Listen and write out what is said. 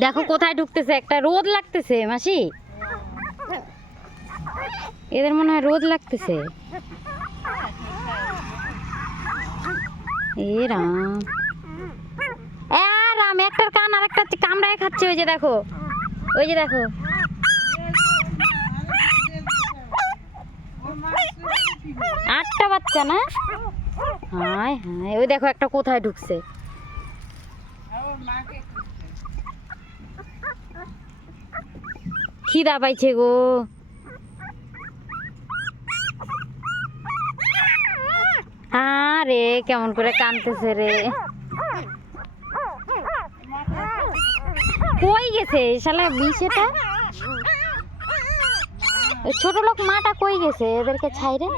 দেখো কোথায় ঢুকতেছে, একটা রোদ লাগতেছে মাসি, এদের মনে হয় রোদ লাগতেছে। এ রাম, এ রাম, একটার কান আর একটা কামড়ায় খাচ্ছে। ওই যে দেখো, ওই যে দেখো, আটটা বাচ্চা না? হায় হায়, ওই দেখো একটা কোথায় ঢুকছে। খিদা পাইছে গো। আরে কেমন করে কানতেছে রে। কই গেছে শালা বিষেটা? ছোট লোক মাটা কই গেছে এদেরকে ছাইরে?